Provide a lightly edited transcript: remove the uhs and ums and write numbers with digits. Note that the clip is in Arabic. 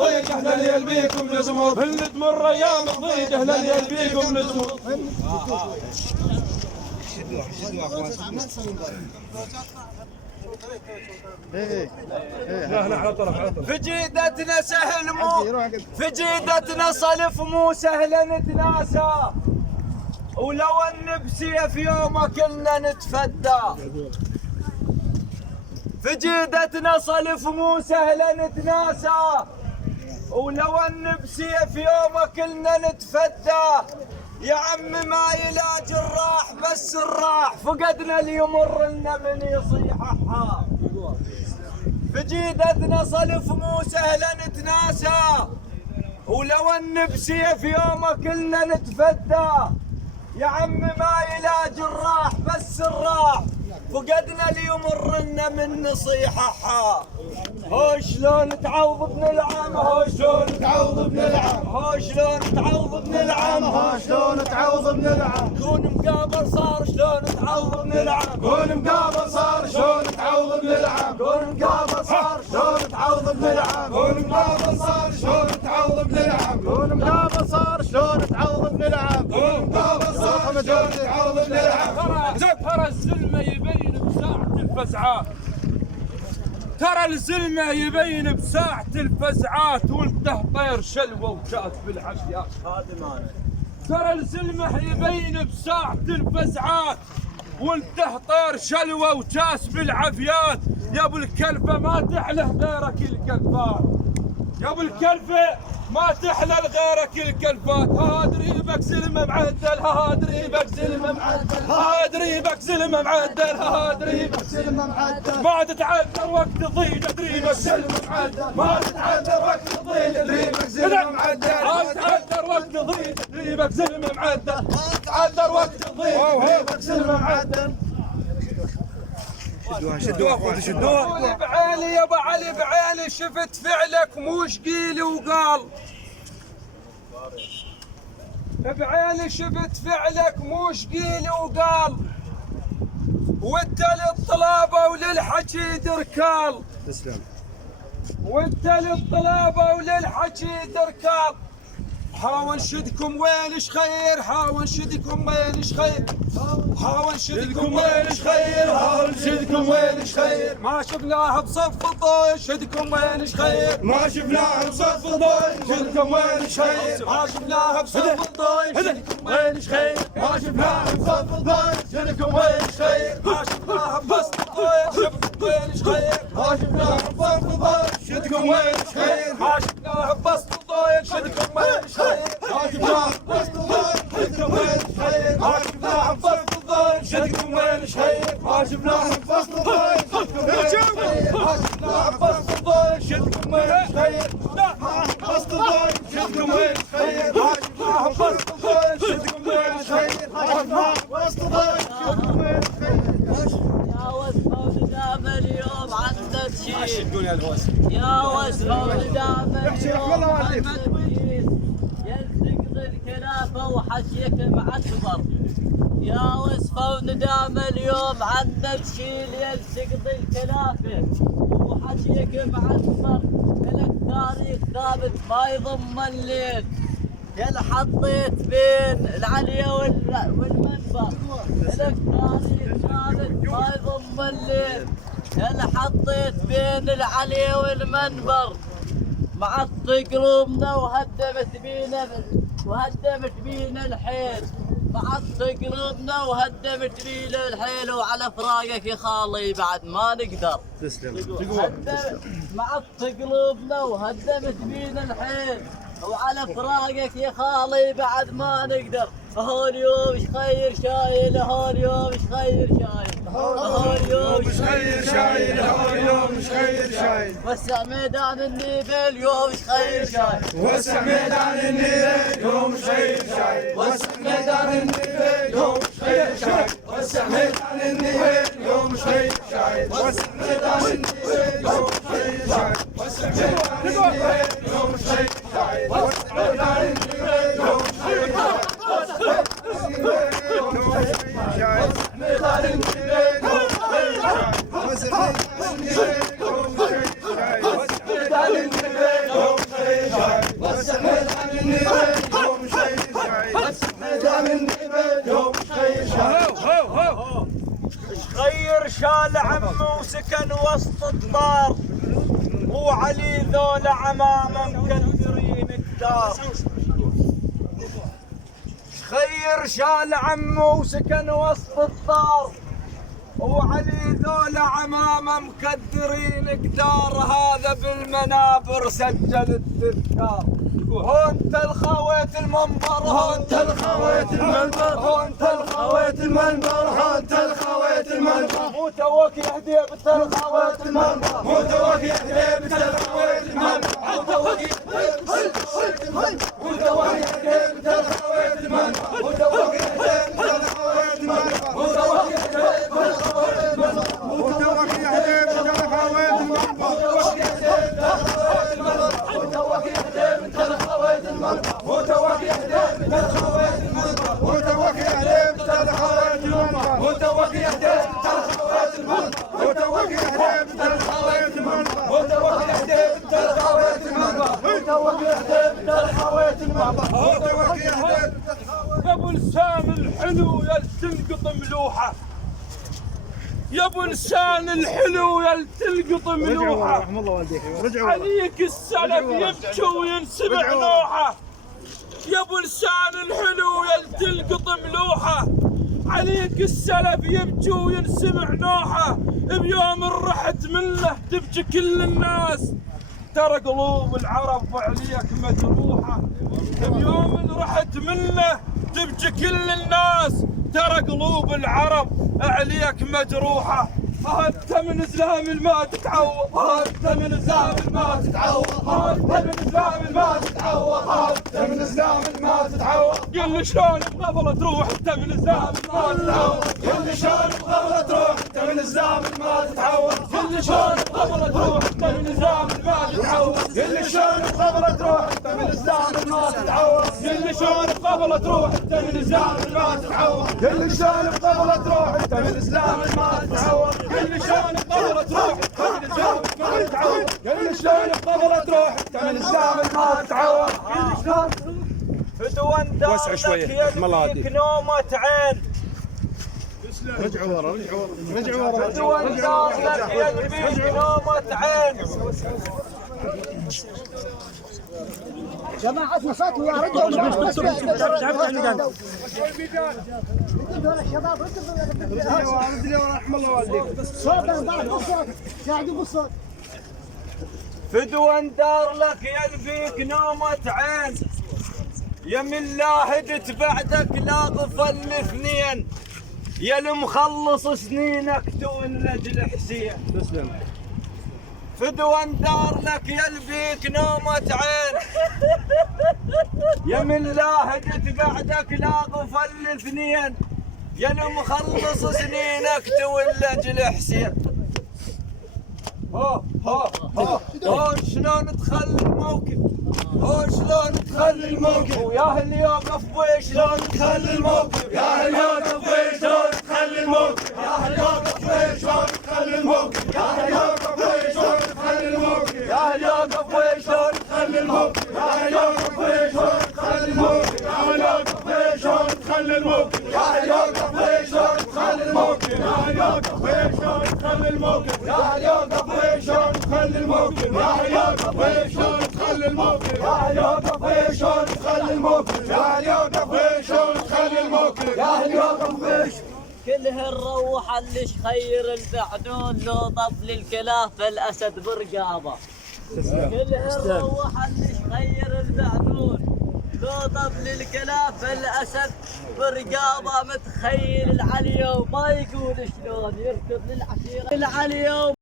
ضيق اهلا ليل بيكم نزمر اللي تمر ايام ضيق اهلا ليل بيكم نزمر في جيدتنا سهل في جيدتنا صلف مو سهل نتناسى ولو ان بسيف يوم كلنا نتفدى في جيدتنا صلف مو سهل نتناسى ولو ان بسيف يوم كلنا نتفدى يا عم ما يلاج الراح بس الراح فقدنا اللي يمر لنا من يصيح حا في جيدتنا صلف مو سهل نتناسى ولو ان بسيف يوم كلنا نتفدى يا عم ما يلاج الراح بس الراح فقدنا اللي يمر لنا من نصيحة حا هو شلون تعوض بنلعم هو شلون تعوض بنلعم هو شلون تعوض بنلعم هو شلون تعوض بنلعم كون مقابل صار شلون تعوض بنلعم كون مقابل صار شلون تعوض بنلعم كون مقابل صار شلون تعوض بنلعم كون مقابل صار شلون تعوض بنلعم كون مقابل صار شلون تعوض بنلعم كون مقابل صار شلون تعوض بنلعم ترى الزلمه يبين بساعة الفزعات ترى الزلمه يبين بساعة الفزعات وانت طير شلوه وجات بالعافيات ترى الزلمه يبين بساعة الفزعات وانت طير شلوه وجاس بالعافيات يا ابو الكلفه ما تحله غيرك الكلفات يا ابو الكلفه ما تحلى لغيرك الكلفات ها دريبك زلمه معدل ها دريبك زلمه معدل ها دريبك زلمه معدل ها دريبك زلمه معدل ما تتعذر وقت ضيق دريبك زلمه معدل ما تتعذر وقت ضيق دريبك زلمه معدل ما تتعذر وقت ضيق دريبك زلمه معدل ما تتعذر وقت ضيق دريبك زلمه معدل شدوها شدوها بعيني يا ابو علي بعيني شفت فعلك مش قيل وقال بعيني شفت فعلك مش قيل وقال وانت للطلابه وللحكي دركال تسلم وانت للطلابه وللحكي دركال حاول شدكم وين خير حاول شدكم وين خير حاول شدكم وين خير حاول شدكم وين خير ما شفناها بصف الضوء شدكم وين خير ما شفناها بصف الضوء شدكم وين خير ما شفناها بصف الضوء شدكم وين خير ما شفناها بصف الضوء شدكم وين خير ما شفناها بصف الضوء شدكم وين خير ما شفناها بصف الضوء شدكم وين خير ما شفناها بصف الضوء شدكم وين خير ما شفناها بصف الضوء شدكم وين خير ما شفناها بصف الضوء شدكم وين خير ما شفناها بصف الضوء شدكم وين خير ما شفناها بصف الضوء شدكم وين خير بسط الضوء شدكم وين خير ما شفناها بسط الضوء شدكم وين خير ما شفناها بسط الضوء شدكم وين خير يا وسفة ودام اليوم عندك شيء يا وسفة ودام اليوم عندك شيء يلتقط الكلافة وحشيك معتبر يا وسفة وندام اليوم عندك شيء يلتقط الكلافة وحشيك معتبر لك تاريخ ثابت ما يضم الليل يا حطيت بين العليا والمنبر لك تاريخ ثابت ما يضم الليل يا حطيت بين العليا والمنبر معطي قلوبنا وهدمت بينا الحيل معطي قلوبنا وهدمت بينا الحيل وعلى فراقك يا خالي بعد ما نقدر تسلم معطي قلوبنا وهدمت بينا الحيل وعلى فراقك يا خالي بعد ما نقدر هو اليوم ايش خير شايل هو اليوم ايش خير شايل هو اليوم ايش خير شايل هو اليوم ايش خير شايل وسع ميدان النيل اليوم ايش خير شايل وسع ميدان النيل يوم خير شايل وسع ميدان النيل يوم خير شايل وسع ميدان النيل يوم خير شايل وسع ميدان النيل يوم خير شايل وسع ميدان النيل يوم خير شايل وسع ميدان النيل يوم خير شايل الطار وعلي ذول عمامه مكدرين الدار. خير شال عمه وسكن وسط الطار وعلي ذول عمامه مكدرين قدار. هذا بالمنابر سجل التذكار. هون تلخويت المنبر هون تلخويت المنبر هون تلخويت المنبر هون تلخويت المنبر. مو توك يهدي بتلخويت المنبر مو توك يهدي بتلخويت المنبر مو توك يهدي بتلخويت المنبر مو توك يهدي بتلخويت المنبر مو توك يهدي بتلخويت المنبر مو توك يهدي بتلخويت المنبر مو توك يهدي بتلخويت المنبر مو توك يهدي بتلخويت المنبر مو توك يهدي بتلخويت المنبر مو توك يهدي بتلخويت المنبر مو توك يهدي بتلخويت المنبر مو توك يهدي بتلخويت المنبر مو توك يهدي بتلخويت المنبر مو توك يهدي بتلخويت المنبر مو توك يهدي بتلخويت المنبر مو توك يهدي. يا ابو لسان الحلو يا تلقط ملوحه يا ابو لسان الحلو يا تلقط ملوحه. عليك السلف يبكي وينسمع نوحه. يا ابو لسان الحلو يا تلقط ملوحه. عليك السلف يبكي وينسمع نوحه. بيوم رحت منه تبكي كل الناس. ترى قلوب العرب عليك مجروحه. بيوم رحت منه تبكي كل الناس. ترى قلوب العرب عليك مجروحه. انت من زلام ما تتعوض انت من زلام ما تتعوض انت من زلام ما تتعوض انت من زلام ما تتعوض. قل لي شلون بغفله تروح انت من زلام ما تتعوض. قل لي شلون بغفله تروح انت من زلام ما تتعوض. قل لي شلون بغفله تروح انت من زلام ما تتعوض. قل لي شلون بغفله تروح انت من زلام ما تتعوض. قل لي شلون بغفله تروح انت من زلام ما تتعوض. قل لي شلون بغفله تروح انت من زلام ما تتعوض. قل لي شلون بغفله تروح انت من زلام ما تتعوض. قل لي شلون بغفله تروح انت من زلام ما تتعوض. قل لي شلون فتوى دار لك يلبيك نومة عين. رجعوا ورا رجعوا ورا فتوى دار لك يلبيك نومة عين. جماعة وسط ورجعوا الشباب فدوى دار لك يلبيك نومة عين. يا من لا هدت بعدك لا غفل الاثنين. يا المخلص سنينك تولج الحسين. تسلم. فدوى دار لك يلبيك نومة عين. يا من لا هدت بعدك لا غفل الاثنين. يا المخلص سنينك تولج الحسين. هو شلون تخلي الموكب هو شلون تخلي الموكب. ويا اليوم افوي شلون تخلي الموكب. يا اليوم افوي شلون تخلي الموكب. يا اليوم افوي شلون تخلي الموكب. يا اليوم افوي شلون تخلي الموكب. يا اليوم افوي شلون تخلي الموكب. يا اليوم افوي شلون تخلي الموكب. يا اليوم افوي شلون تخلي الموكب. يا اليوم افوي شلون تخلي الموكب. يا اليوم افوي شلون تخلي الموكب. يا اليوم افوي شلون تخلي الموكب. يا اليوم افوي شلون تخلي الموكب. يا اليوم افوي شلون تخلي الموكب. يا اليوم افوي شلون تخلي الموكب. يا اليوم افوي كله الروح اللي خير البعدون لو طفل الكلاف الاسد برقابه. كله الروح اللي خير البعدون لو طفل الكلاف الاسد برقابه. متخيل العلي وما يقول شلون يركض للعشيره العلي